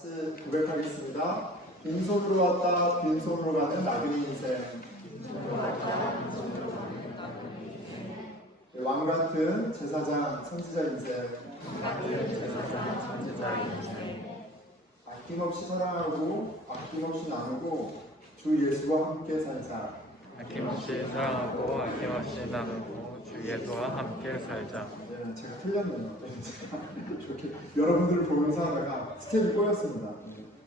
같이 고백하겠습니다. 빈손으로 왔다 빈손으로 가는 나그네 인생. 왕같은 제사장 선지자 인생. 아낌없이 사랑하고 아낌없이 나누고 주 예수와 함께 살자. 아낌없이 사랑하고 아낌없이 나누고 주 예수와 함께 살자. 네, 제가 틀렸네요. 이렇게 여러분들을 보면서 하다가 스텝이 꼬였습니다.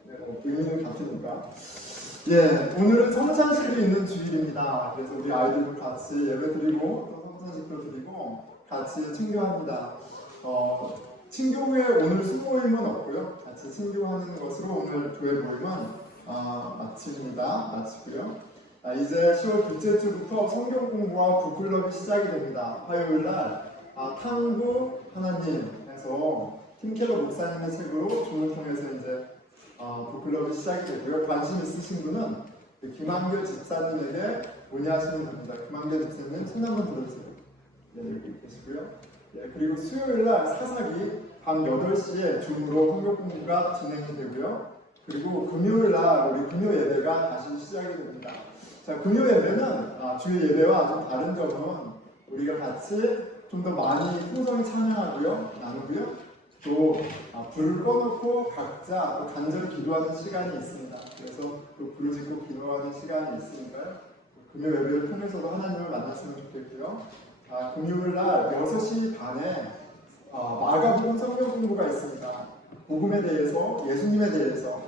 네, 의미는 같으니까. 예, 오늘은 성찬식이 있는 주일입니다. 그래서 우리 아이들도 같이 예배드리고 또 성찬식도 드리고 같이 친교합니다. 친교회 오늘 수모임은 없고요. 같이 친교하는 것으로 오늘 교회 모임은 마치고요. 이제 10월 둘째 주부터 성경 공부와 북클럽이 시작이 됩니다. 화요일 날 탐구 하나님에서 팀켈러 목사님의 책으로 조를 통해서 이제 북클럽이 시작이 되고요. 관심 있으신 분은 김한결 집사님에게 문의하시면 됩니다. 김한결 집사님 손 한번 들어주세요. 네, 여기 계시고요. 네, 그리고 수요일 날 사사기 밤 8시에 줌으로 성경 공부가 진행이 되고요. 그리고 금요일 날 우리 금요 예배가 다시 시작이 됩니다. 자, 금요 예배는 주일 예배와 좀 다른 점은 우리가 같이 좀 더 많이 풍성히 찬양하고요, 나누고요. 또 불을 꺼놓고 각자 또 간절히 기도하는 시간이 있습니다. 그래서 또 불을 짓고 기도하는 시간이 있으니까요. 금요 예배를 통해서도 하나님을 만났으면 좋겠고요. 금요일 날 6시 반에 마가복음 성경 공부가 있습니다. 복음에 대해서, 예수님에 대해서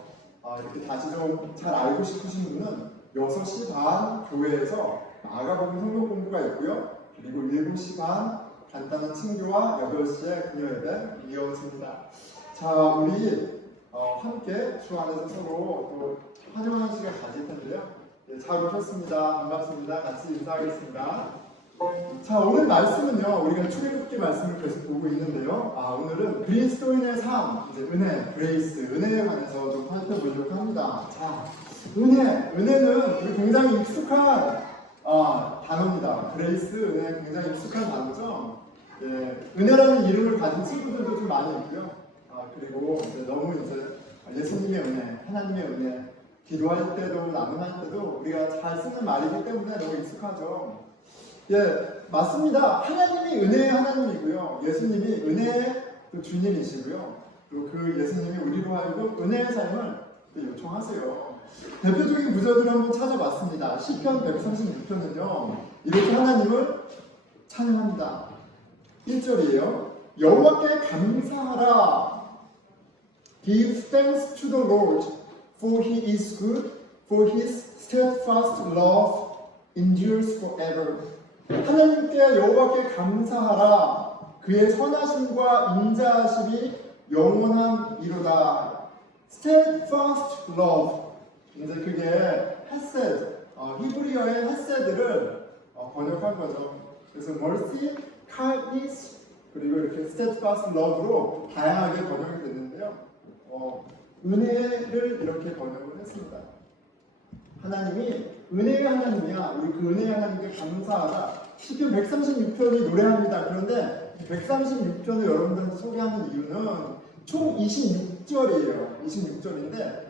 이렇게 다시 좀 잘 알고 싶으신 분은 6시 반 교회에서 마가복음 성경 공부가 있고요. 그리고 7시 반 간단한 친교와 8시에 금요 예배 이어집니다. 자, 우리 함께 주 안에서 서로 또 환영하는 시간 가질 텐데요. 네, 잘 오셨습니다. 반갑습니다. 같이 인사하겠습니다. 자, 오늘 말씀은요, 우리가 출애굽기 말씀을 계속 보고 있는데요. 오늘은 그리스도인의 삶, 이제 은혜, 그레이스, 은혜에 관해서 좀 살펴보려고 합니다. 자, 은혜는 우리 굉장히 익숙한 단어입니다. 그레이스, 은혜 굉장히 익숙한 단어죠. 예, 은혜라는 이름을 가진 친구들도 좀 많이 있고요. 그리고 너무 이제 예수님의 은혜, 하나님의 은혜, 기도할 때도 나무할 때도 우리가 잘 쓰는 말이기 때문에 너무 익숙하죠. 예, 맞습니다. 하나님이 은혜의 하나님이고요. 예수님이 은혜의 주님이시고요. 또 그 예수님이 우리로 하여금 은혜의 삶을 요청하세요. 대표적인 구절들을 한번 찾아봤습니다. 시편 136편은요. 이렇게 하나님을 찬양합니다. 1절이에요. 여호와께 감사하라. Give thanks to the Lord, for He is good, for His steadfast love endures forever. 하나님께 여호와께 감사하라. 그의 선하심과 인자하심이 영원함이로다. Steadfast love. 이제 그게 헤세드, 히브리어의 헤세드를 번역한 거죠. 그래서 mercy, kindness, 그리고 이렇게 steadfast love로 다양하게 번역이 됐는데요. 은혜를 이렇게 번역을 했습니다. 하나님이 은혜의 하나님이야. 우리 그 은혜의 하나님께 감사하다. 시편 136편이 노래합니다. 그런데 136편을 여러분들한테 소개하는 이유는 총 26절이에요. 26절인데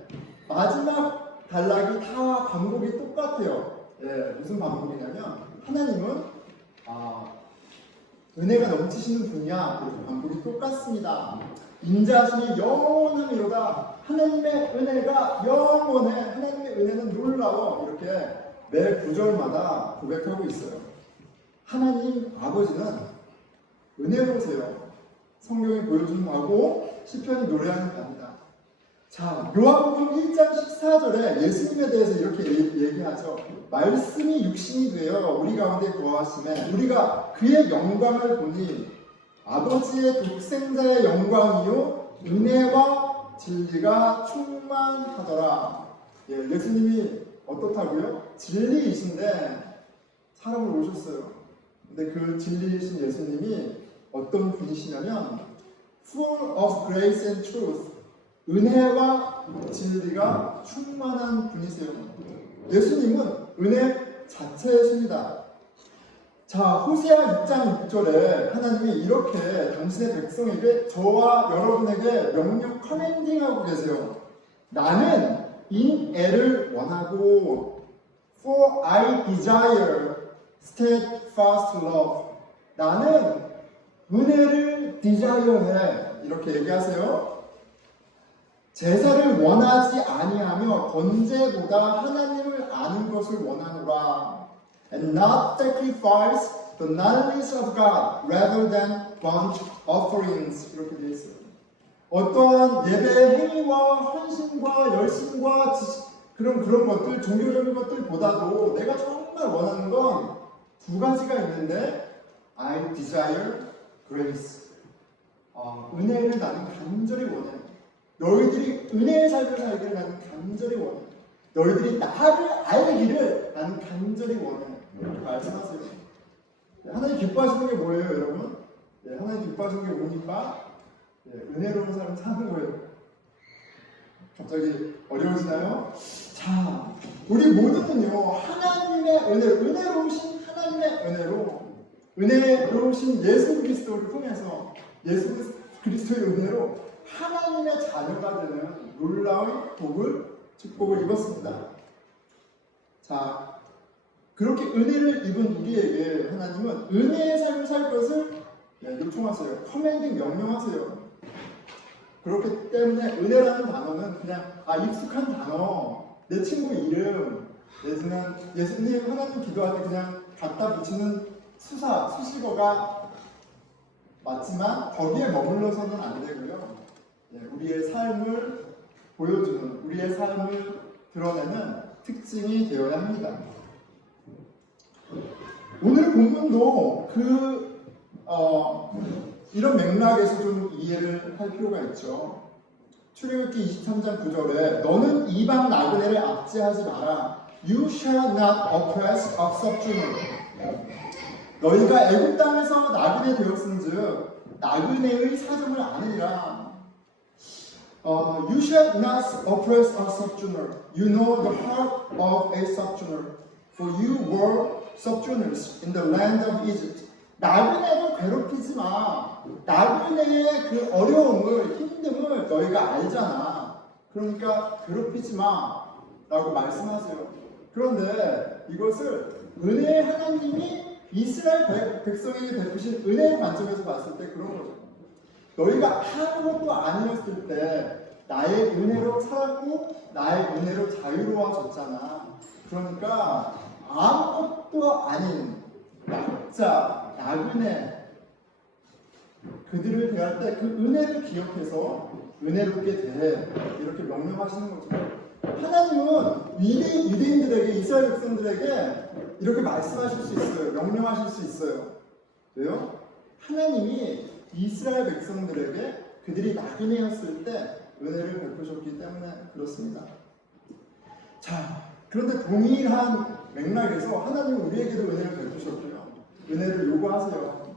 마지막 단락이 다 반복이 똑같아요. 예, 무슨 반복이냐면 하나님은 은혜가 넘치시는 분이야. 그래서 반복이 똑같습니다. 인자하심이 영원함이로다. 하나님의 은혜가 영원해. 하나님의 은혜는 놀라워. 이렇게 매 구절마다 고백하고 있어요. 하나님 아버지는 은혜로우세요. 성경이 보여주는 바고 시편이 노래하는 바입니다. 자, 요한복음 1장 14절에 예수님에 대해서 이렇게 얘기하죠. 말씀이 육신이 되어 우리 가운데 거하심에 우리가 그의 영광을 보니 아버지의 독생자의 영광이요 은혜와 진리가 충만하더라. 예, 예수님이 어떻다고요? 진리이신데 사람으로 오셨어요. 근데 그 진리이신 예수님이 어떤 분이시냐면 full of grace and truth, 은혜와 진리가 충만한 분이세요. 예수님은 은혜 자체이십니다. 자, 호세아 6장 6절에 하나님이 이렇게 당신의 백성에게 저와 여러분에게 명령 커맨딩하고 계세요. 나는 인애를 원하고 For I desire steadfast love. 나는 은혜를 desire해. 이렇게 얘기하세요. 제사를 원하지 아니하며 번제보다 하나님을 아는 것을 원하노라. And not sacrifice the knowledge of God rather than burnt offerings. 이렇게 되어 있어요. 어떠한 예배의 행위와 헌신과 열심과 그런 것들, 종교적인 것들보다도 내가 정말 원하는 건 두 가지가 있는데 I desire grace. 은혜를 나는 간절히 원해. 너희들이 은혜의 삶을 살기를 나는 간절히 원해. 너희들이 나를 알기를 나는 간절히 원해. 이렇게 말씀하세요. 하나님 기뻐하시는 게 뭐예요, 여러분? 하나님 기뻐하시는 게 뭡니까? 은혜로운 삶을 사는 거예요. 갑자기 어려우시나요? 자, 우리 모두는요, 하나님의 은혜로우신 하나님의 은혜로우신 예수 그리스도를 통해서 예수 그리스도의 은혜로 하나님의 자녀가 되는 놀라운 축복을 입었습니다. 자, 그렇게 은혜를 입은 우리에게 하나님은 은혜의 삶을 살 것을 요청하세요. 커맨딩 명령하세요. 그렇기 때문에 은혜라는 단어는 그냥 익숙한 단어, 내 친구 이름, 내지는 예수님 하나님 기도할 때 그냥 갖다 붙이는 수식어가 맞지만 거기에 머물러서는 안 되고요. 우리의 삶을 보여주는, 우리의 삶을 드러내는 특징이 되어야 합니다. 오늘 본문도 이런 맥락에서 좀 이해를 할 필요가 있죠. 출애굽기 23장 9절에 너는 이방 나그네를 압제하지 마라. You shall not oppress a sojourner. 너희가 애굽 땅에서 나그네 되었은즉 나그네의 사정을 아느니라. You shall not oppress a sojourner. You know the heart of a sojourner. For you were sojourners in the land of Egypt. 나그네를 괴롭히지 마. 나그네의 그 어려움을, 힘듦을 너희가 알잖아. 그러니까 괴롭히지 마. 라고 말씀하세요. 그런데 이것을 은혜의 하나님이 이스라엘 백성에게 베푸신 은혜의 관점에서 봤을 때 그런 거죠. 너희가 아무것도 아니었을 때 나의 은혜로 살았고 나의 은혜로 자유로워졌잖아. 그러니까 아무것도 아닌 약자, 나그네 그들을 대할 때 그 은혜를 기억해서 은혜롭게 대해 이렇게 명령하시는 거죠. 하나님은 유대인들에게 이스라엘 백성들에게 이렇게 말씀하실 수 있어요. 명령하실 수 있어요. 왜요? 하나님이 이스라엘 백성들에게 그들이 나그네였을 때 은혜를 베푸셨기 때문에 그렇습니다. 자, 그런데 동일한 맥락에서 하나님은 우리에게도 은혜를 베푸셨고요. 은혜를 요구하세요.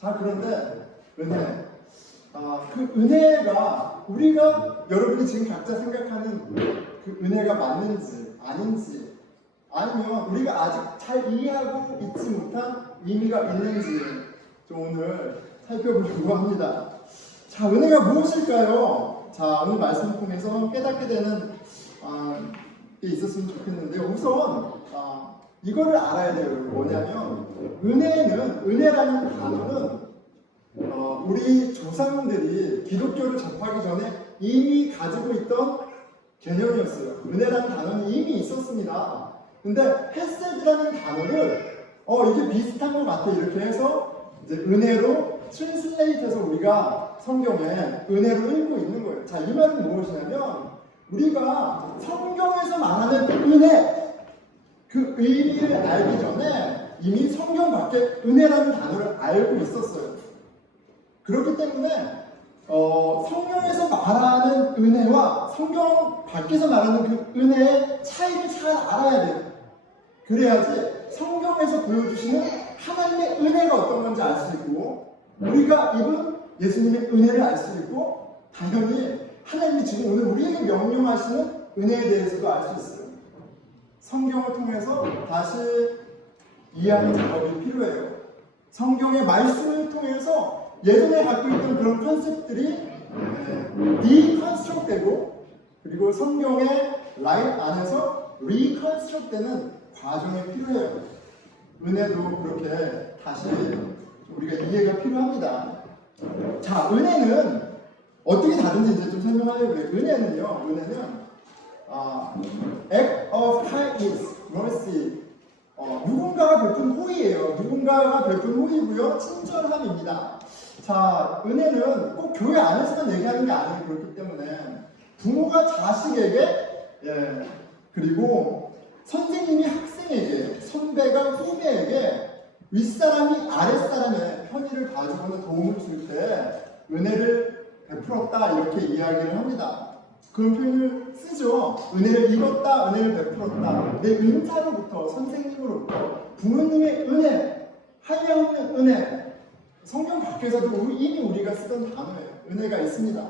자, 그런데 은혜. 그 은혜가 우리가 여러분이 지금 각자 생각하는 그 은혜가 맞는지 아닌지 아니면 우리가 아직 잘 이해하고 있지 못한 의미가 있는지 좀 오늘 살펴보려고 합니다. 자, 은혜가 무엇일까요? 자, 오늘 말씀을 통해서 깨닫게 되는 게 있었으면 좋겠는데요. 우선 이거를 알아야 돼요. 뭐냐면 은혜라는 단어는 우리 조상들이 기독교를 접하기 전에 이미 가지고 있던 개념이었어요. 은혜라는 단어는 이미 있었습니다. 근데 헤세드라는 단어를 이게 비슷한 것 같아 이렇게 해서 이제 은혜로 트랜슬레이트해서 우리가 성경에 은혜로 읽고 있는 거예요. 자, 이 말은 무엇이냐면 우리가 성경에서 말하는 은혜 그 의미를 알기 전에 이미 성경 밖에 은혜라는 단어를 알고 있었어요. 그렇기 때문에 성경에서 말하는 은혜와 성경 밖에서 말하는 그 은혜의 차이를 잘 알아야 돼요. 그래야지 성경에서 보여주시는 하나님의 은혜가 어떤 건지 알 수 있고 우리가 입은 예수님의 은혜를 알 수 있고 당연히 하나님이 지금 오늘 우리에게 명령하시는 은혜에 대해서도 알 수 있어요. 성경을 통해서 다시 이해하는 작업이 필요해요. 성경의 말씀을 통해서 예전에 갖고 있던 그런 컨셉들이 디컨스트럭되고 그리고 성경의 라이트 안에서 리컨스트럭되는 과정이 필요해요. 은혜도 그렇게 다시 우리가 이해가 필요합니다. 자, 은혜는 어떻게 다른지 이제 좀 설명하려고 해요. 은혜는 act of kindness, mercy. 누군가가 베푼 호의예요. 누군가가 베푼 호의고요. 친절함입니다. 자, 은혜는 꼭 교회 안에서만 얘기하는 게 아니에요. 그렇기 때문에 부모가 자식에게, 그리고 선생님이 학생에게, 선배가 후배에게 윗사람이 아랫사람의 편의를 봐주거나 도움을 줄 때 은혜를 베풀었다 이렇게 이야기를 합니다. 그런 표현을 쓰죠. 은혜를 입었다, 은혜를 베풀었다. 내 은사로부터, 선생님으로부터, 부모님의 은혜, 한량없는 은혜. 성경 밖에서도 이미 우리가 쓰던 단어예요. 은혜가 있습니다.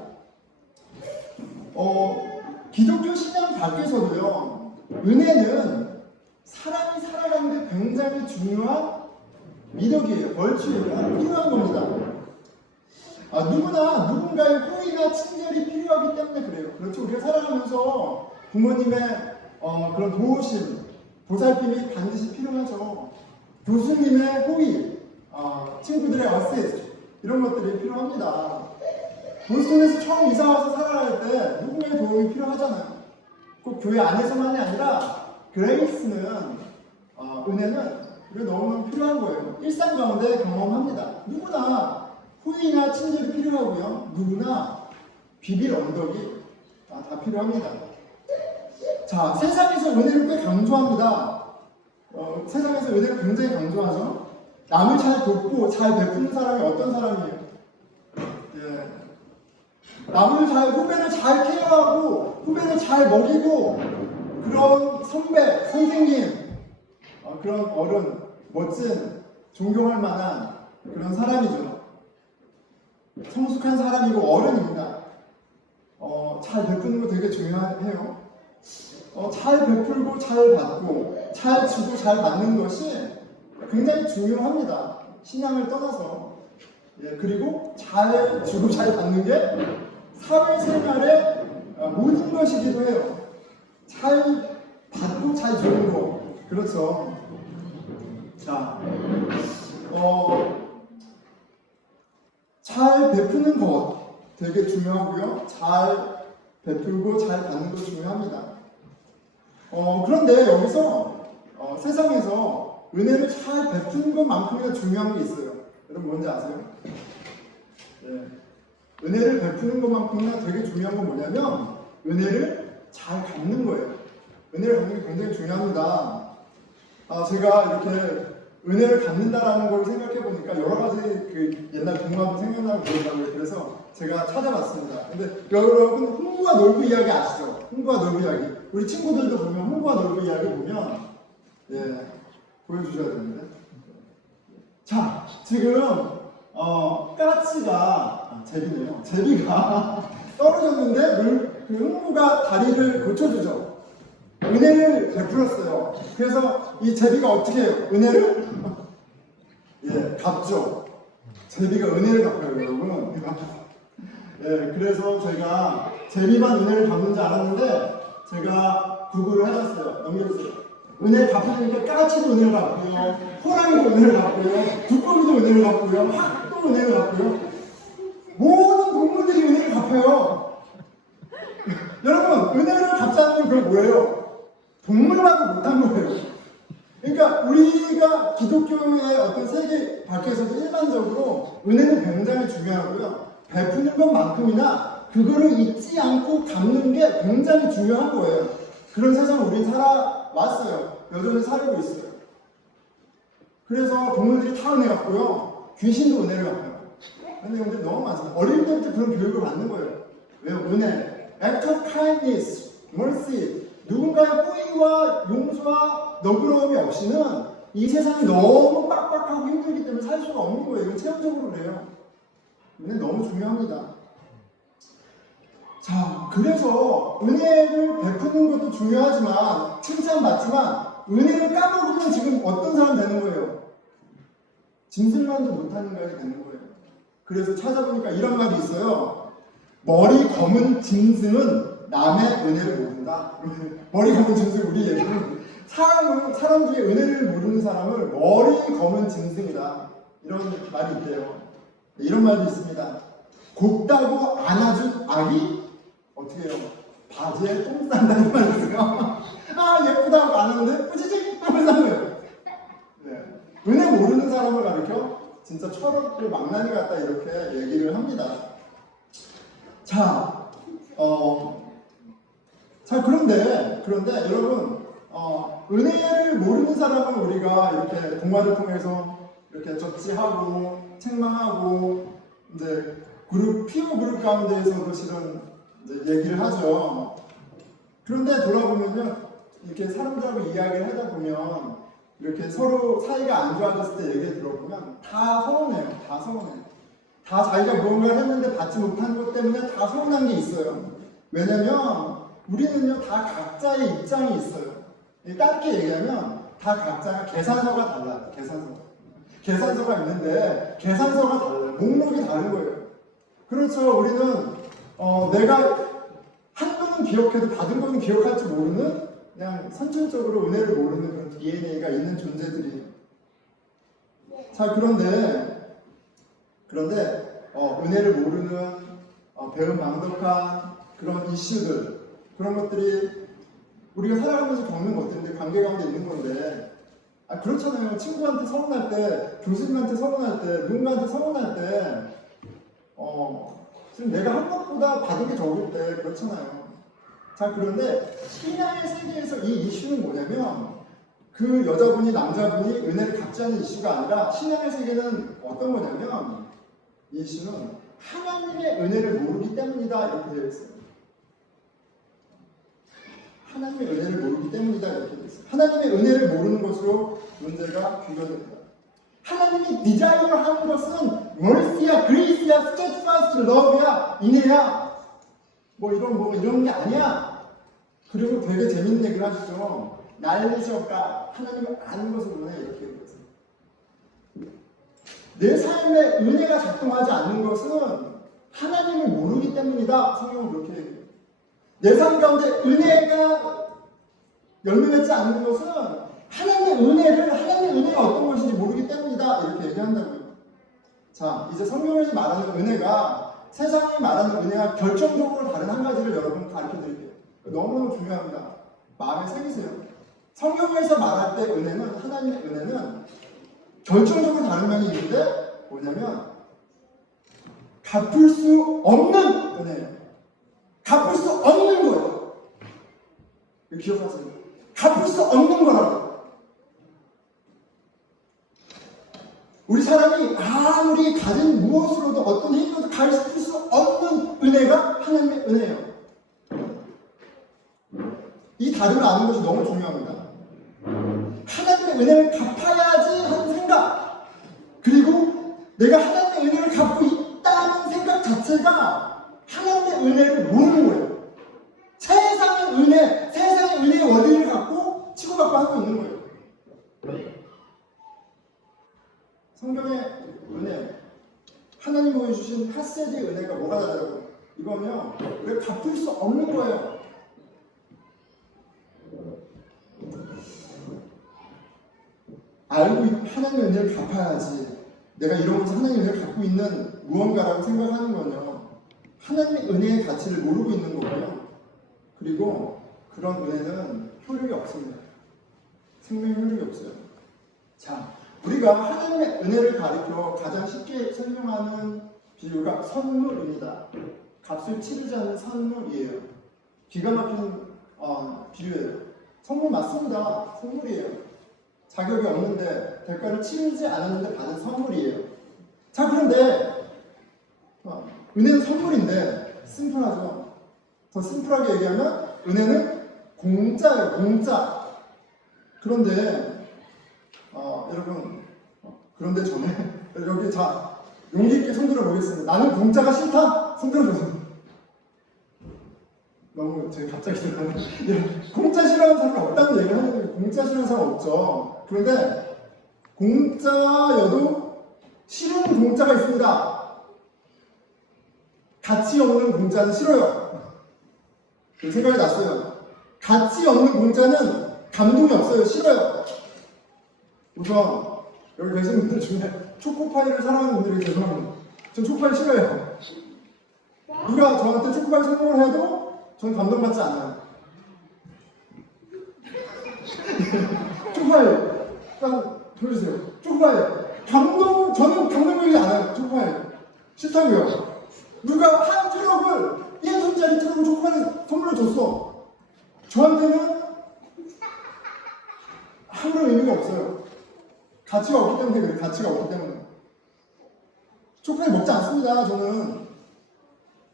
기독교 신앙 밖에서도요, 은혜는 사람이 살아가는 데 굉장히 중요한 미덕이에요. 벌칙이에요. 필요한 겁니다. 누구나 누군가의 호의나 친절이 필요하기 때문에 그래요. 그렇죠. 우리가 살아가면서 부모님의 그런 도우심, 보살핌이 반드시 필요하죠. 교수님의 호의, 친구들의 어시스트 이런 것들이 필요합니다. 보스턴에서 처음 이사 와서 살아갈 때 누군가의 도움이 필요하잖아요. 꼭 교회 안에서만이 아니라 그레이스는 은혜는 우리가 너무너무 필요한 거예요. 일상 가운데 경험합니다. 누구나 호의나 친절이 필요하고요. 누구나 비빌 언덕이 다 필요합니다. 자, 세상에서 은혜를 꽤 강조합니다. 세상에서 은혜를 굉장히 강조하죠. 남을 잘 돕고 잘 베푸는 사람이 어떤 사람이에요? 후배를 잘 케어하고 후배를 잘 먹이고 그런 선배, 선생님, 그런 어른, 멋진, 존경할 만한 그런 사람이죠. 성숙한 사람이고 어른입니다. 잘 베푸는 거 되게 중요해요. 잘 베풀고 잘 받고 잘 주고 잘 받는 것이 굉장히 중요합니다. 신앙을 떠나서. 그리고 잘 주고 잘 받는 게 사회생활의 모든 것이기도 해요. 잘 받고 잘 주는 거. 그렇죠. 자, 잘 베푸는 것 되게 중요하고요. 잘 베풀고 잘 받는 것 중요합니다. 그런데 여기서 세상에서 은혜를 잘 베푸는 것만큼이나 중요한 게 있어요. 여러분 뭔지 아세요? 은혜를 베푸는 것만큼이나 되게 중요한 건 뭐냐면 은혜를 잘 갚는 거예요. 은혜를 갚는 게 굉장히 중요합니다. 제가 이렇게 은혜를 갚는다라는 걸 생각해 보니까 여러 가지 그 옛날 동화도 생각나고 그러더라고요. 그래서 제가 찾아봤습니다. 근데 여러분 홍구와 놀부 이야기 아시죠? 홍구와 놀부 이야기. 우리 친구들도 보면 홍구와 놀부 이야기 보면 보여주셔야 되는데. 자, 지금 까치가 제비네요. 제비가 떨어졌는데 그 홍구가 다리를 고쳐주죠. 은혜를 베풀었어요. 그래서 이 제비가 어떻게 해요? 은혜를 갚죠. 제비가 은혜를 갚아요, 여러분. 그래서 제가 제비만 은혜를 갚는 줄 알았는데 제가 구글을 해봤어요. 넘겨주세요. 은혜를 갚으니까 까치도 은혜를 갚고요, 호랑이도 은혜를 갚고요, 두꺼비도 은혜를 갚고요, 학도 은혜를 갚고요. 모든 동물들이 은혜를 갚아요. 여러분, 은혜를 갚지 않으면 그건 뭐예요? 동물만도 못한 거예요. 그러니까 우리가 기독교의 어떤 세계 밖에서도 일반적으로 은혜는 굉장히 중요하고요. 베푸는 것만큼이나 그거를 잊지 않고 갚는 게 굉장히 중요한 거예요. 그런 세상을 우리는 살아왔어요. 여전히 살고 있어요. 그래서 동물들이 다 은혜 갚고요. 귀신도 은혜를 갚아요. 그런 내용들이 너무 많습니다. 어릴 때부터 그런 교육을 받는 거예요. 왜요? 은혜, act of kindness, mercy. 누군가의 호의와 용서와 너그러움이 없이는 이 세상이 너무 빡빡하고 힘들기 때문에 살 수가 없는 거예요. 이건 체험적으로 그래요. 은혜 너무 중요합니다. 자, 그래서 은혜를 베푸는 것도 중요하지만 칭찬받지만 은혜를 까먹으면 지금 어떤 사람 되는 거예요? 짐승만도 못하는 자가 되는 거예요. 그래서 찾아보니까 이런 말이 있어요. 머리 검은 짐승은 남의 은혜를 모른다. 머리 검은 짐승 우리 얘기는 사람 중에 은혜를 모르는 사람을 머리 검은 짐승이다. 이런 말이 있대요. 이런 말도 있습니다. 곱다고 안아준 아기 어떻게 해요? 바지에 똥 싼다는 말이 있어요. 아 예쁘다고 안았는데 뿌지직 똥을 싼 거예요. 네. 은혜 모르는 사람을 가르쳐 진짜 철없고 망나니 같다 이렇게 얘기를 합니다. 자, 그런데 여러분 은혜를 모르는 사람은 우리가 이렇게 동화를 통해서 이렇게 적지하고 책망하고 이제 피어 그룹 가운데에서도 실은 이제 얘기를 하죠. 그런데 돌아보면요, 이렇게 사람들하고 이야기를 하다 보면 이렇게 서로 사이가 안 좋아졌을 때 얘기를 들어보면 다 서운해요. 다 서운해요. 다 자기가 무언가를 했는데 받지 못한 것 때문에 다 서운한 게 있어요. 왜냐면 우리는요 다 각자의 입장이 있어요. 짧게 얘기하면 다 각자가 계산서가 달라요. 계산서가 있는데 계산서가 달라요. 목록이 다른 거예요. 그렇죠. 우리는 내가 한 거는 기억해도 받은 거는 기억할 줄 모르는 그냥 선천적으로 은혜를 모르는 그런 DNA가 있는 존재들이에요. 자 그런데 은혜를 모르는 배은망덕한 그런 이슈들 그런 것들이 우리가 살아가면서 겪는 것들인데 관계 가운데 있는 건데 그렇잖아요. 친구한테 서운할 때, 교수님한테 서운할 때, 누군가한테 서운할 때 지금 내가 한 것보다 받은 게 적을 때 그렇잖아요. 자 그런데 신앙의 세계에서 이 이슈는 뭐냐면 그 여자분이 남자분이 은혜를 갚지 않는 이슈가 아니라 신앙의 세계는 어떤 거냐면 이 이슈는 하나님의 은혜를 모르기 때문이다 이렇게 되어 있어요. 하나님의 은혜를 모르기 때문이다 이렇게 되어 있어요. 하나님의 은혜를 모르는 것으로 문제가 귀결됩니다. 하나님이 디자이어 하는 것은 mercy야, grace야, steadfast love야, 인애야 이런 게 아니야. 그리고 되게 재밌는 얘기를 하시죠. 날리셔가 하나님을 아는 것을 은혜 이렇게 얘기했어요. 내 삶에 은혜가 작동하지 않는 것은 하나님을 모르기 때문이다. 성경은 그렇게 얘기해요. 내 삶 가운데 은혜가 열매 맺지 않는 것은 하나님의 은혜가 어떤 것인지 모르기 때문이다. 이렇게 얘기한다고요. 자, 이제 성경에서 말하는 은혜가 세상이 말하는 은혜와 결정적으로 다른 한 가지를 여러분 가르쳐 드릴게요. 너무너무 중요합니다. 마음에 새기세요. 성경에서 말할 때 하나님의 은혜는 결정적으로 다른 면이 있는데 뭐냐면 갚을 수 없는 은혜예요. 갚을 수 없는 거예요. 이거 기억하세요. 갚을 수 없는 거라고. 우리 사람이 아무리 가진 무엇으로도 어떤 힘으로도 갚을 수 없는 은혜가 하나님의 은혜예요. 이 다름을 아는 것이 너무 중요합니다. 하나님의 은혜를 갚아야지 하는 생각, 그리고 내가 하나님의 은혜를 갚고 있다는 생각 자체가 하나님의 은혜를 모르는 거예요. 세상의 은혜의 원리를 갖고 치고받고 하고 있는 거예요. 성경의 은혜, 하나님 보여주신 하세드의 은혜가 뭐가 다르다고? 이거는요, 우리가 갚을 수 없는 거예요. 알고 하나님의 은혜를 갚아야지. 내가 이러면서 하나님의 은혜를 갖고 있는 무언가라고 생각하는 건요, 하나님의 은혜의 가치를 모르고 있는 거고요. 그리고 그런 은혜는 효력이 없습니다. 생명의 효력이 없어요. 자, 우리가 하나님의 은혜를 가리켜 가장 쉽게 설명하는 비유가 선물입니다. 값을 치르지 않는 선물이에요. 기가 막힌 비유예요. 선물 맞습니다. 선물이에요. 자격이 없는데 대가를 치르지 않았는데 받은 선물이에요. 자, 그런데 은혜는 선물인데 심플하죠. 더 심플하게 얘기하면 은혜는 공짜예요. 공짜. 그런데 여러분, 그런데 전에 여기 자 용기 있게 손들어 보겠습니다. 나는 공짜가 싫다? 손들어 보세요. 너무 제가 갑자기 생각나는 공짜 싫어하는 사람이 없다는 얘기를 하는데 공짜 싫어하는 사람 없죠. 그런데 공짜여도 싫은 공짜가 있습니다. 가치 없는 공짜는 싫어요. 그 생각이 났어요. 가치 없는 공짜는 감동이 없어요. 싫어요. 우선 여기 계신 분들 중에 초코파이를 사랑하는 분들이 죄송합니다. 전 초코파이 싫어해요. 누가 저한테 초코파이 선물을 해도 전 감동받지 않아요. 초코파이 일단 보여주세요. 초코파이 저는 감동적이지 않아요. 초코파이 싫다고요. 누가 한 트럭을 1톤짜리 트럭을 초코파이 선물로 줬어. 저한테는 아무런 의미가 없어요. 가치가 없기 때문에 그래요. 가치가 없기 때문에. 초코파이 먹지 않습니다. 저는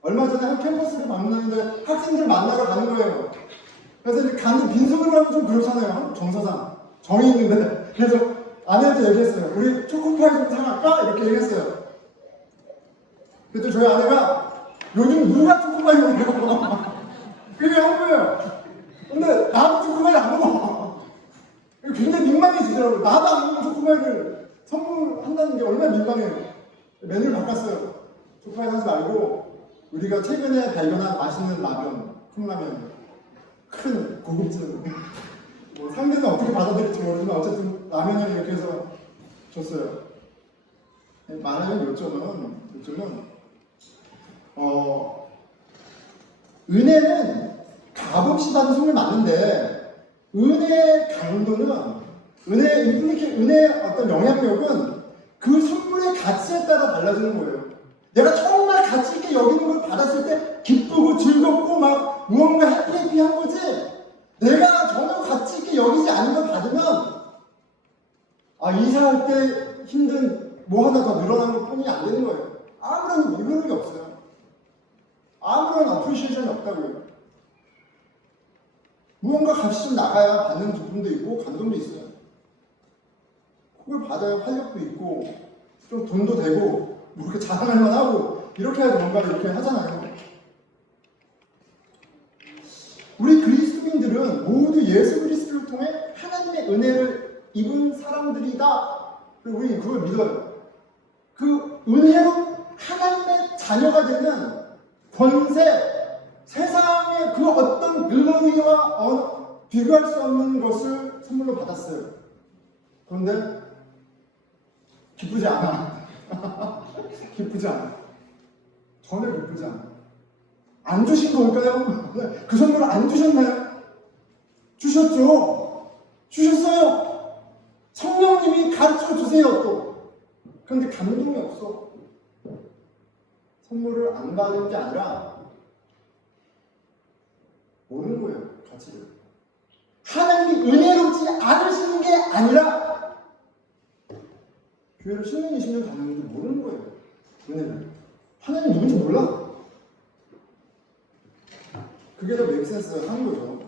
얼마 전에 한 캠퍼스를 만나는데 학생들 만나러 가는 거예요. 그래서 이제 가는 빈손으로 하면 좀 그렇잖아요. 정서상 정이 있는데. 그래서 아내한테 얘기했어요. 우리 초코파이 좀 사갈까? 이렇게 얘기했어요. 그랬더니 저희 아내가 요즘 누가 초코파이 먹냐고 그게 한 거예요. 근데 나도 초코파이 안 먹어. 굉장히 민망해지더라고요. 나도 안 먹는 초코파이를 선물한다는 게 얼마나 민망해요. 메뉴를 바꿨어요. 초코파이 하지 말고 우리가 최근에 발견한 맛있는 라면, 컵라면, 큰 고급진 뭐 상대는 어떻게 받아들일지 모르지만 어쨌든 라면을 이렇게 해서 줬어요. 말하는 요점은 은혜는 값없이 받은 선물 맞는데 은혜의 강도는 은혜의 어떤 영향력은 그 선물의 가치에 따라 달라지는 거예요. 내가 정말 가치 있게 여기는 걸 받았을 때 기쁘고 즐겁고 막 무언가 해피해피한 거지. 내가 전혀 가치 있게 여기지 않은 걸 받으면 이사할 때 힘든 뭐 하나 더 늘어나는 것 뿐이 안 되는 거예요. 아무런 의미가 없어요. 아무런 어프리시에이션이 없다고요. 무언가 값이 좀 나가야 받는 기쁨도 있고 감동도 있어요. 그걸 받아야 활력도 있고 좀 돈도 되고 뭐 그렇게 자랑할 만하고 이렇게 해야지 뭔가 이렇게 하잖아요. 우리 그리스도인들은 모두 예수 그리스도를 통해 하나님의 은혜를 입은 사람들이다. 우리 그걸 믿어요. 그 은혜로 하나님의 자녀가 되는 권세, 세상의 그 어떤 글로리와 비교할 수 없는 것을 선물로 받았어요. 그런데 기쁘지 않아. 기쁘지 않아. 전혀 기쁘지 않아. 안 주신 걸까요? 그 선물을 안 주셨나요? 주셨죠. 주셨어요. 성령님이 가르쳐 주세요 또. 그런데 감동이 없어. 선물을 안 받은 게 아니라 모르는 거예요. 가치를. 하나님이 은혜롭지 않으시는 게 아니라 교회를 10년, 20년 다녔는데 모르는 거예요. 은혜를. 하나님 누군지 몰라. 그게 더 맥센스 하는 거죠.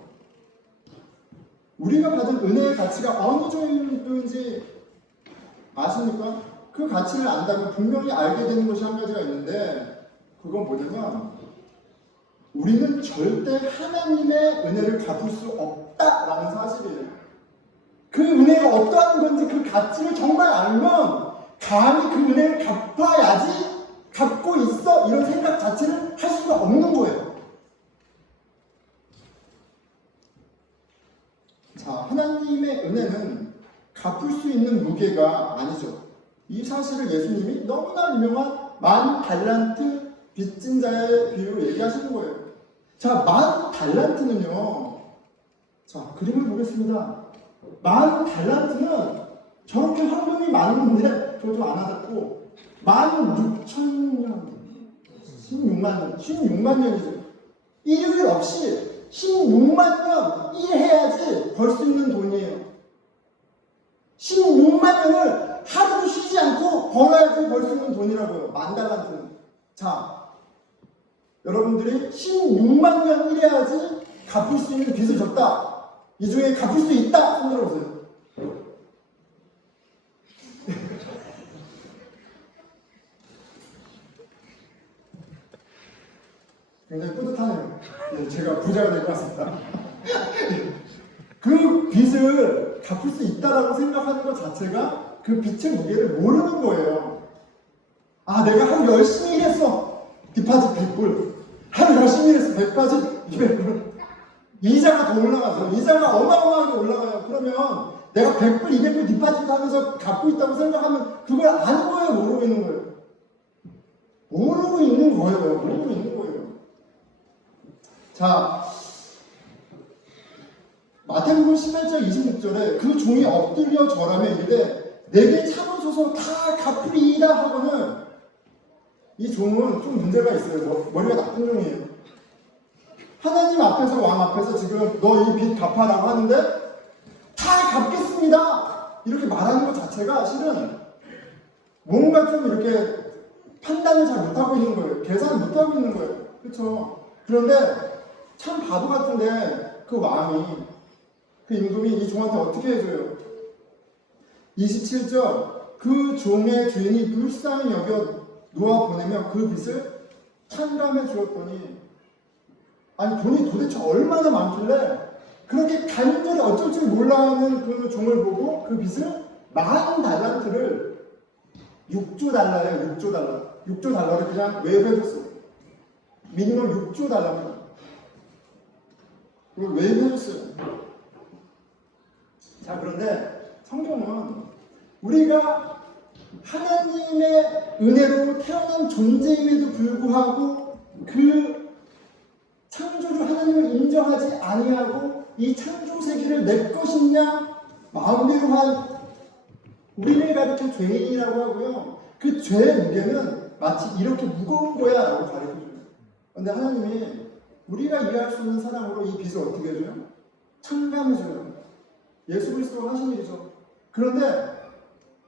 우리가 받은 은혜의 가치가 어느 정도인지 아십니까? 그 가치를 안다면 분명히 알게 되는 것이 한 가지가 있는데 그건 뭐냐면 우리는 절대 하나님의 은혜를 갚을 수 없다라는 사실이에요. 그 은혜가 어떠한 건지 그 가치를 정말 알면 감히 그 은혜를 갚아야지 갚고 있어 이런 생각 자체를 할 수가 없는 거예요. 자, 하나님의 은혜는 갚을 수 있는 무게가 아니죠. 이 사실을 예수님이 너무나 유명한 만 달란트 빚진 자의 비유로 얘기하시는 거예요. 자, 만 달란트는요. 자, 그림을 보겠습니다. 만 달란트는 저렇게 황금이 많은데 저도 안 하셨고 16,000년 16만 년이죠. 일요일 없이 16만 년 일해야지 벌 수 있는 돈이에요. 16만 년을 하루도 쉬지 않고 벌어야지 벌 수 있는 돈이라고요. 만 달란트는. 자, 여러분들이 16만 년 일해야지 갚을 수 있는 빚을 졌다. 이 중에 갚을 수 있다. 손 들어보세요. 굉장히 뿌듯하네요. 예, 제가 부자가 될 것 같습니다. 그 빚을 갚을 수 있다라고 생각하는 것 자체가 그 빚의 무게를 모르는 거예요. 아, 내가 하루 열심히 일했어. 디파짓 100불. 하루 열심히 일했어. 디파짓 200불. 이자가 더 올라가죠. 이자가 어마어마하게 올라가요. 그러면 내가 100불, 200불 디파짓 하면서 갚고 있다고 생각하면 그걸 아는 거예요? 모르고 있는 거예요? 모르고 있는 거예요. 모르고 있는 거예요. 자, 마태복음 18장 26절에 그 종이 엎드려 절하며 이르되 내게 참으소서 다 갚으리이다 하고는 이 종은 좀 문제가 있어요. 머리가 나쁜 종이에요. 하나님 앞에서 왕 앞에서 지금 너 이 빚 갚아라고 하는데 다 갚겠습니다 이렇게 말하는 것 자체가 실은 뭔가 좀 이렇게 판단을 잘 못하고 있는 거예요. 계산을 못하고 있는 거예요. 그렇죠? 그런데 참 바보 같은데 그 왕이 그 임금이 이 종한테 어떻게 해줘요? 27절 그 종의 주인이 불쌍히 여겨 놓아 보내며 그 빚을 탕감해 주었더니 아니 돈이 도대체 얼마나 많길래 그렇게 간절히 어쩔 줄 몰라하는 그 종을 보고 그 빚을 40달란트를 6조 달러예요. 6조 달러. 6조 달러를 그냥 외회해줬어요. 미니멈 6조 달러입니다. 그걸 외회해줬어요. 자, 그런데 성경은 우리가 하나님의 은혜로 태어난 존재임에도 불구하고 그 창조주 하나님을 인정하지 아니하고 이 창조 세계를 내 것이냐 마음대로 한 우리를 가르쳐 죄인이라고 하고요. 그 죄의 무게는 마치 이렇게 무거운 거야 라고 가르쳐줘요. 그런데 하나님이 우리가 이해할 수 있는 사랑으로 이 빚을 어떻게 해줘요? 탕감해줘요. 예수 그리스도가 하신 일이죠. 그런데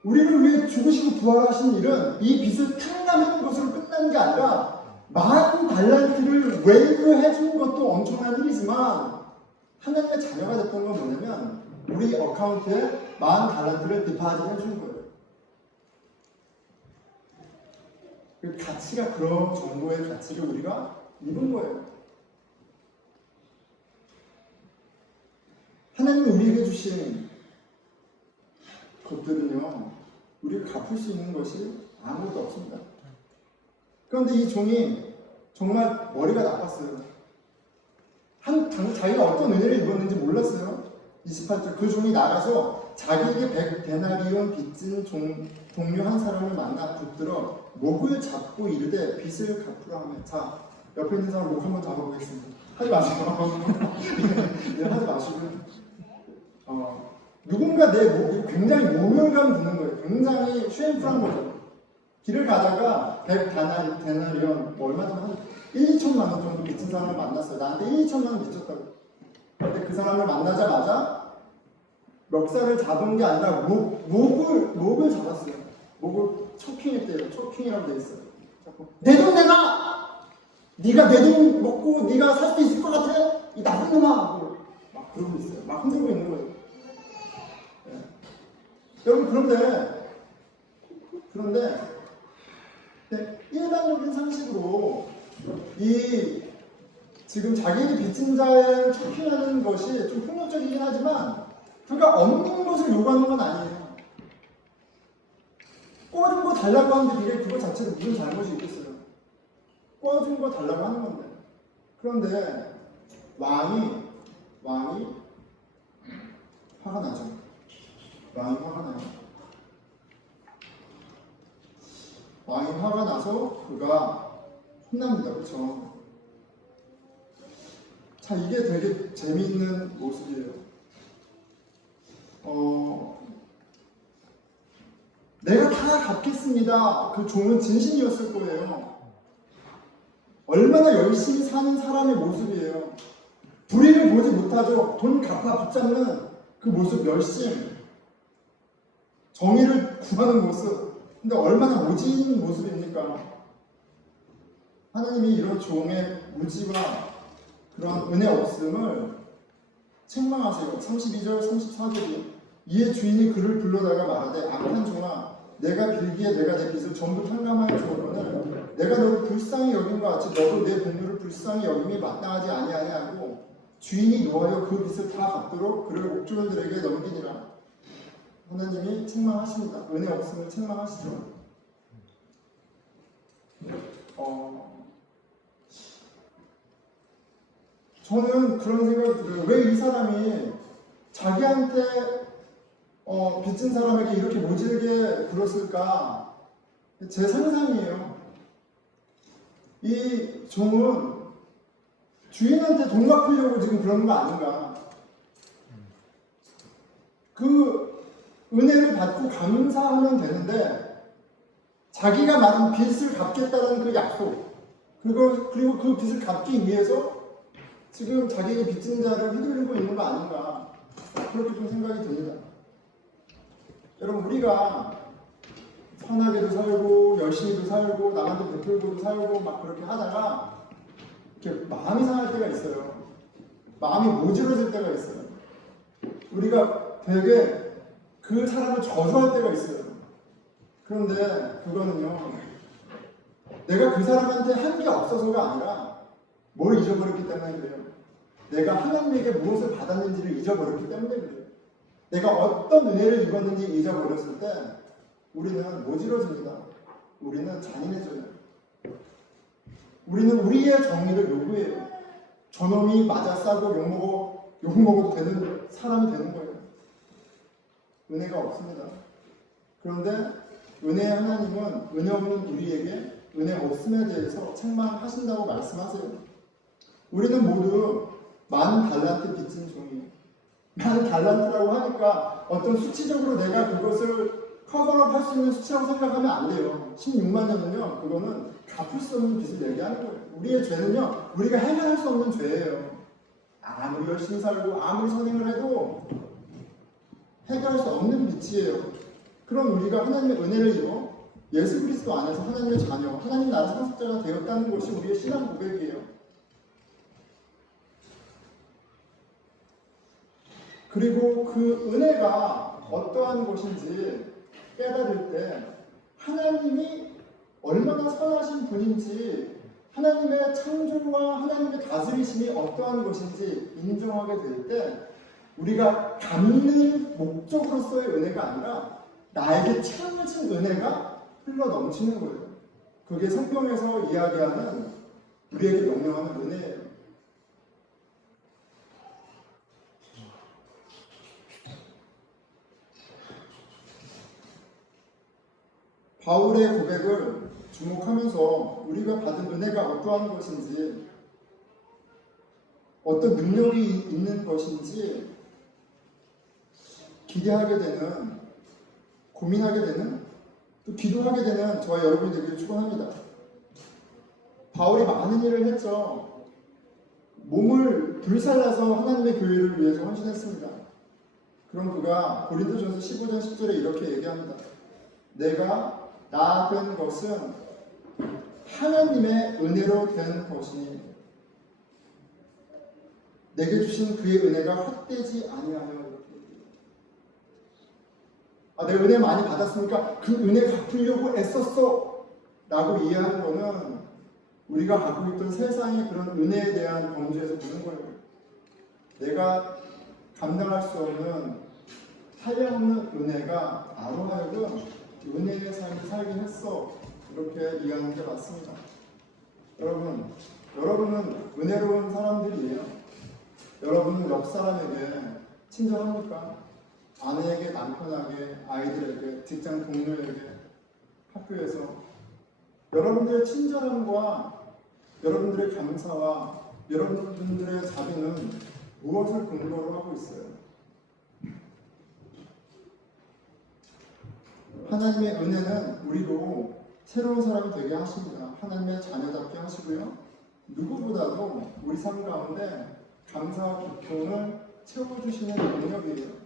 우리를 위해 죽으시고 부활하신 일은 이 빚을 탕감하는 것으로 끝난 게 아니라 40달란트를 웨이브해 주는 것도 엄청난 일이지만 하나님의 자녀가 됐던 건 뭐냐면 우리 어카운트에 40달란트를 디파짓 해주는 거예요. 그 가치가 그런 정도의 가치를 우리가 입은 거예요. 하나님이 우리에게 주신 것들은요, 우리가 갚을 수 있는 것이 아무것도 없습니다. 그런데 이 종이 정말 머리가 나빴어요. 자기가 어떤 은혜를 입었는지 몰랐어요. 28절 그 종이 나가서 자기에게 100데나리온 빚진 동료 한 사람을 만나 붙들어 목을 잡고 이르되 빚을 갚으라 하며 자, 옆에 있는 사람 목 한번 잡아보겠습니다. 하지 마시고 네, 하지 마시고 누군가 내 목이 굉장히 모멸감 드는 거예요. 굉장히 쉐임풀한 거죠. 길을 가다가 100데나리온 뭐 얼마 정도 한 1, 2천만 원 정도 빚진 사람을 만났어요. 나한테 1, 2천만 원 빚졌다고. 근데 그 사람을 만나자마자 멱살을 잡은 게 아니라 목을 잡았어요. 목을 초킹했대요. 초킹이라고 돼 있어요. 내 돈 내놔! 네가 내 돈 먹고 네가 살 수 있을 것 같아? 이 나쁜 놈아! 막 그러고 있어요. 막 흔들고 있는 거예요. 네. 여러분 그런데 네, 일반적인 상식으로 이 지금 자기에게 빚진 자를 초킹하는 것이 좀 폭력적이긴 하지만 그가 없는 것을 요구하는 건 아니에요. 꿔준 거 달라고 하는데 그것 자체로 무슨 잘못이 있겠어요? 꿔준 거 달라고 하는 건데. 그런데 왕이 화가 나죠. 왕이 화가 나요. 왕이 화가 나서 그가 혼납니다. 그렇죠? 자, 이게 되게 재미있는 모습이에요. 내가 다 갚겠습니다. 그 종은 진심이었을 거예요. 얼마나 열심히 사는 사람의 모습이에요. 불의를 보지 못하죠. 돈 갚아 붙잡는 그 모습, 열심, 정의를 구하는 모습. 근데 얼마나 모진 모습입니까? 하나님이 이런 종의 무지와 그런 은혜 없음을 책망하세요. 32절, 34절이 이에 주인이 그를 불러다가 말하되 악한 종아 내가 빌기에 내가 내 빚을 전부 탕감하여 주었거늘 내가 너를 불쌍히 여긴 것 같이 너도 내 동료를 불쌍히 여김이 마땅하지 아니하냐고 주인이 노하여 그 빚을 다 갚도록 그를 옥졸들에게 넘기니라. 하나님이 책망하십니다. 은혜 없음을 책망하시죠. 저는 그런 생각이 들어요. 왜 이 사람이 자기한테 빚진 사람에게 이렇게 모질게 굴었을까? 제 상상이에요. 이 종은 주인한테 돈 갚으려고 지금 그러는 거 아닌가? 그 은혜를 받고 감사하면 되는데 자기가 받은 빚을 갚겠다는 그 약속 그리고 그 빚을 갚기 위해서 지금 자기에게 빚진 자를 휘둘리고 있는 거 아닌가? 그렇게 좀 생각이 듭니다. 여러분, 우리가 선하게도 살고 열심히도 살고 남한테 베풀고도 살고 막 그렇게 하다가 이렇게 마음이 상할 때가 있어요. 마음이 모질어질 때가 있어요. 우리가 되게 그 사람을 저주할 때가 있어요. 그런데 그거는요, 내가 그 사람한테 한 게 없어서가 아니라 뭘 잊어버렸기 때문에 그래요. 내가 하나님에게 무엇을 받았는지를 잊어버렸기 때문에 그래요. 내가 어떤 은혜를 입었는지 잊어버렸을 때 우리는 모질어집니다. 우리는 잔인해져요. 우리는 우리의 정의를 요구해요. 저놈이 맞아 싸고 욕먹어도 되는 사람이 되는 거예요. 은혜가 없습니다. 그런데 은혜의 하나님은 은혜 없는 우리에게 은혜 없음에 대해서 책망하신다고 말씀하세요. 우리는 모두 10,000달란트 빚진 종이에요. 10,000달란트라고 하니까 어떤 수치적으로 내가 그것을 커버업 할 수 있는 수치라고 생각하면 안 돼요. 16만 년은요, 그거는 갚을 수 없는 빚을 얘기하는 거예요. 우리의 죄는요, 우리가 해결할 수 없는 죄예요. 아무리 열심히 살고 아무리 선행을 해도 해결할 수 없는 빚이에요. 그럼 우리가 하나님의 은혜를 입어 예수 그리스도 안에서 하나님의 자녀, 하나님 나라 상속자가 되었다는 것이 우리의 신앙 고백이에요. 그리고 그 은혜가 어떠한 것인지 깨달을 때 하나님이 얼마나 선하신 분인지, 하나님의 창조와 하나님의 다스리심이 어떠한 것인지 인정하게 될 때 우리가 갚는 목적으로서의 은혜가 아니라 나에게 채워진 은혜가 흘러 넘치는 거예요. 그게 성경에서 이야기하는 우리에게 명령하는 은혜예요. 바울의 고백을 주목하면서 우리가 받은 은혜가 어떠한 것인지, 어떤 능력이 있는 것인지 기대하게 되는, 고민하게 되는, 또 기도하게 되는 저와 여러분이 되기를 축원합니다. 바울이 많은 일을 했죠. 몸을 불살라서 하나님의 교회를 위해서 헌신했습니다. 그럼 그가 고린도전서 15장 10절에 이렇게 얘기합니다. 내가 나 된 것은 하나님의 은혜로 된 것이니 내게 주신 그의 은혜가 헛되지 아니하며. 내 은혜 많이 받았으니까 그 은혜 갚으려고 애썼어 라고 이해하는 거는 우리가 갖고 있던 세상의 그런 은혜에 대한 범주에서 보는 거예요. 내가 감당할 수 없는 한량없는 은혜가 나로 하여금 은혜의 삶을 살긴 했어, 이렇게 이해하는 게 맞습니다. 여러분은 은혜로운 사람들이에요. 여러분은 옆 사람에게 친절합니까? 아내에게, 남편에게, 아이들에게, 직장 동료에게, 학교에서 여러분들의 친절함과 여러분들의 감사와 여러분들의 자비는 무엇을 근거로 하고 있어요? 하나님의 은혜는 우리로 새로운 사람이 되게 하십니다. 하나님의 자녀답게 하시고요. 누구보다도 우리 삶 가운데 감사와 기쁨을 채워주시는 능력이에요.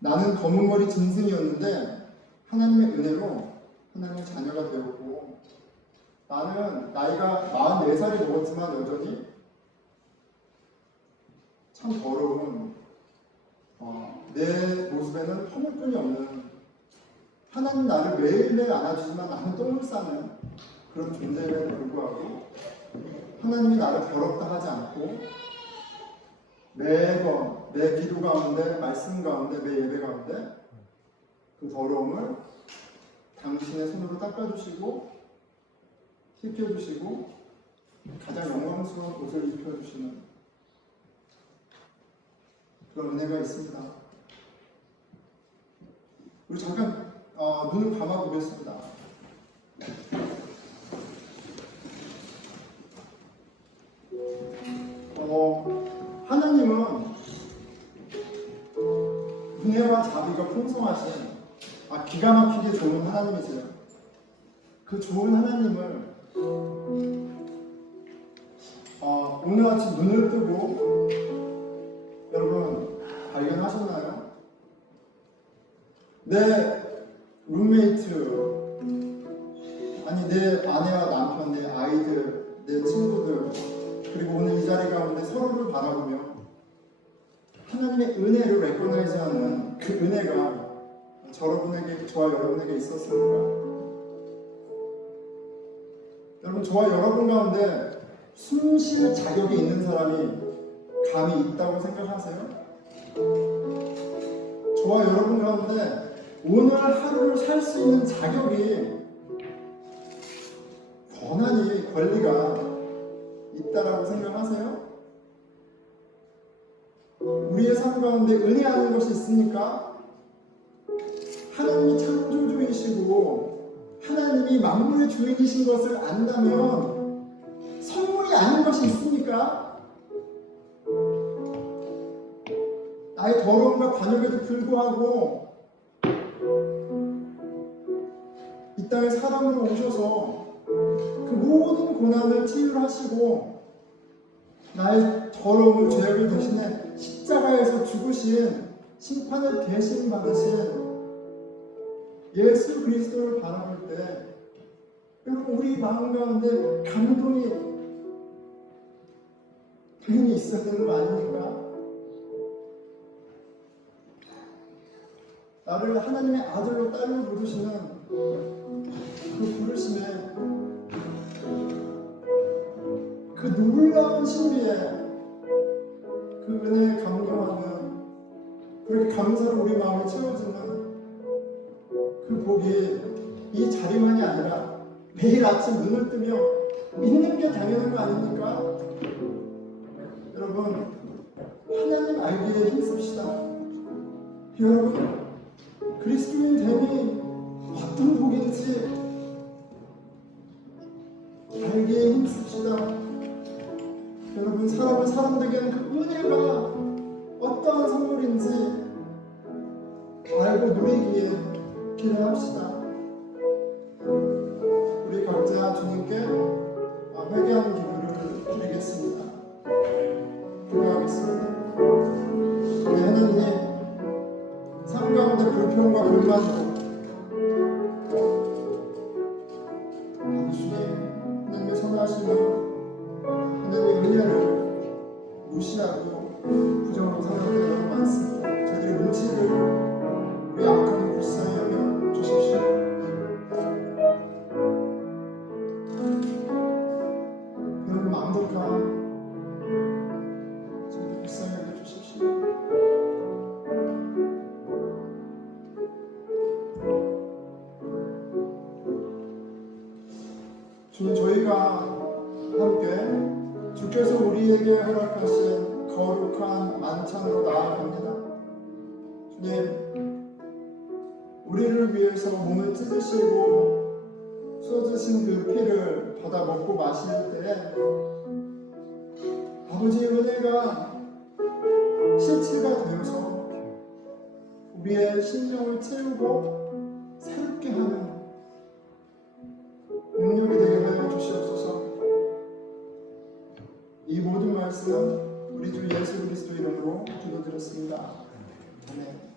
나는 검은 머리 짐승이었는데 하나님의 은혜로 하나님의 자녀가 되었고, 나는 나이가 44살이 먹었지만 여전히 참 더러운 내 모습에는 허물뿐이 없는, 하나님 나를 매일매일 안아주지만 나는 똥을 싸는 그런 존재임에도 불구하고 하나님이 나를 더럽다 하지 않고 매번 내 기도 가운데, 말씀 가운데, 매 예배 가운데 그 더러움을 당신의 손으로 닦아주시고 씻겨주시고 가장 영광스러운 옷을 입혀주시는 그런 은혜가 있습니다. 우리 잠깐 눈을 감아보겠습니다. 하나님은 은혜와 자비가 풍성하신 기가 막히게 좋은 하나님이세요. 그 좋은 하나님을 오늘 아침 눈을 뜨고 여러분 발견하셨나요? 내 룸메이트, 아니 내 아내와 남편, 내 아이들, 내 친구들, 그리고 오늘 이 자리 가운데 서로를 바라보며 하나님의 은혜를 레코나이즈하는 그 은혜가 저와 여러분에게 있었습니까? 여러분, 저와 여러분 가운데 숨 쉴 자격이 있는 사람이 감히 있다고 생각하세요? 저와 여러분 가운데 오늘 하루를 살 수 있는 자격이, 권한이, 권리가 있다라고 생각하세요? 우리의 삶 가운데 은혜하는 것이 있습니까? 하나님이 창조주이시고 하나님이 만물의 주인이신 것을 안다면 선물이 아닌 것이 있습니까? 나의 더러움과 관역에도 불구하고 이 땅에 사람으로 오셔서 그 모든 고난을 치유하시고 나의 더러움을, 죄악을 대신해 십자가에서 죽으신, 심판을 대신 받으신 예수 그리스도를 바라볼 때 여러분, 우리 마음 가운데 감동이 당연히 있어야 되는 거 아닙니까? 나를 하나님의 아들로 딸로 부르시는 그 부르심에, 그 놀라운 신비에, 그 은혜에 감동하는, 그렇게 감사로 우리 마음이 채워지는 그 복이 이 자리만이 아니라 매일 아침 눈을 뜨며 있는 게 당연한 거 아닙니까? 여러분, 하나님 알기에 힘씁시다. 여러분, 그리스도인 됨이 어떤 복인지 알기에 힘씁시다. 여러분, 사람을 사람 되게 하는 그 은혜가 어떠한 선물인지 알고 누리기에 기도합시다. 우리 각자 주님께 회개하는 기도를 드리겠습니다. 기도하겠습니다. 우리 하나님, 삶 가운데 불평과 불만으로 주님, 하나님의 선하심을, 하나님의 은혜를 무시하고 부정하고 살아가는 때가 많습니다. 저희들의 눈치를, 우리 악함을 불쌍히 여겨 주십시오. 그런 망독함 저희들 불쌍히 여겨 주십시오. 주님, 저희가 함께 주께서 우리에게 허락하신 거룩한 만찬으로 나아갑니다. 주님, 우리를 위해서 몸을 찢으시고 쏟으신 그 피를 받아 먹고 마실 때 아버지의 은혜가 실체가 되어서 우리의 심령을 채우고 새롭게 하는 능력이 되게 하여 주시옵소서. 이 모든 말씀 우리 주 예수 그리스도 이름으로 기도드렸습니다. 아멘.